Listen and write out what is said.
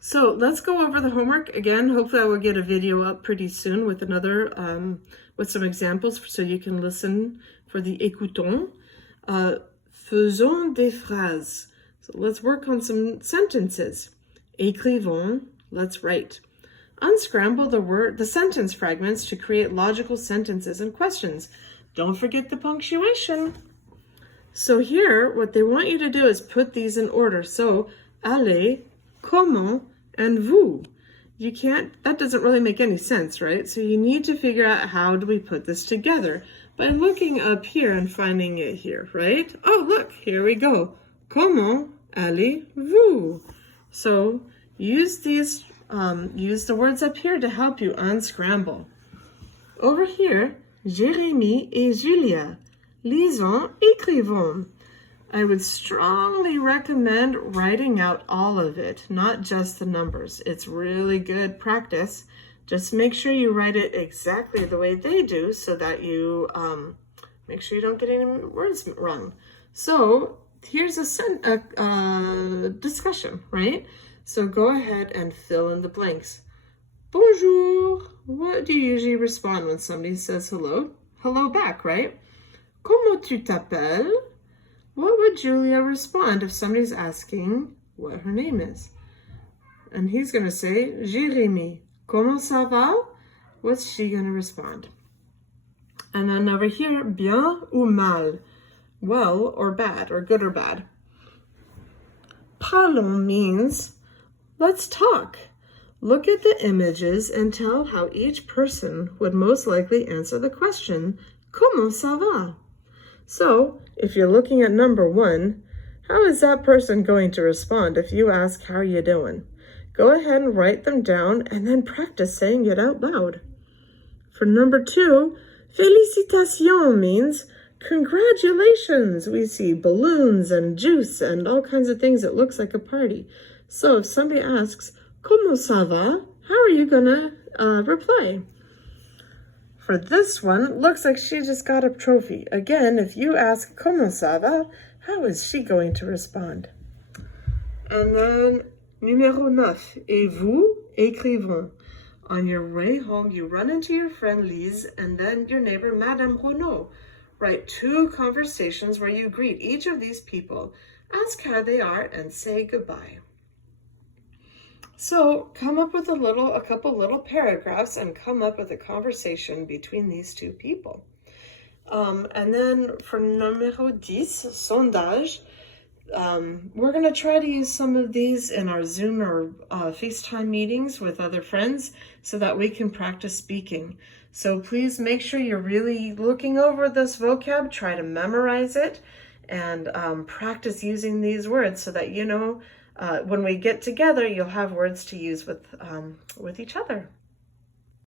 So let's go over the homework again. Hopefully I will get a video up pretty soon with another, with some examples so you can listen for the écoutons. Faisons des phrases. So let's work on some sentences. Écrivons, let's write. Unscramble the sentence fragments to create logical sentences and questions. Don't forget the punctuation. So here, what they want you to do is put these in order. So, allez, comment, and vous. You can't, that doesn't really make any sense, right? So you need to figure out how do we put this together by looking up here and finding it here, right? Oh, look, here we go. Comment allez-vous? So use these, use the words up here to help you unscramble. Over here, Jérémie et Julia. Lisons, écrivons. I would strongly recommend writing out all of it, not just the numbers. It's really good practice. Just make sure you write it exactly the way they do so that you make sure you don't get any words wrong. So here's a discussion, right? So go ahead and fill in the blanks. Bonjour. What do you usually respond when somebody says hello? Hello back, right? Comment tu t'appelles? What would Julia respond if somebody's asking what her name is? And he's going to say, Jérémie. Comment ça va? What's she going to respond? And then over here, bien ou mal? Well or bad, or good or bad. Parlons means let's talk. Look at the images and tell how each person would most likely answer the question, comment ça va? So, if you're looking at number 1, how is that person going to respond if you ask, how are you doing? Go ahead and write them down and then practice saying it out loud. For number 2, félicitations means congratulations. We see balloons and juice and all kinds of things. It looks like a party. So if somebody asks, comment ça va? How are you going to reply? For this one, looks like she just got a trophy. Again, if you ask, comment ça va? How is she going to respond? And then, numéro 9, et vous, écrivons. On your way home, you run into your friend Lise and then your neighbor, Madame Renaud. Write 2 conversations where you greet each of these people, ask how they are, and say goodbye. So come up with a couple little paragraphs and come up with a conversation between these 2 people. And then for numéro 10, sondage, we're going to try to use some of these in our Zoom or FaceTime meetings with other friends so that we can practice speaking. So please make sure you're really looking over this vocab, try to memorize it, and practice using these words so that you know when we get together, you'll have words to use with each other.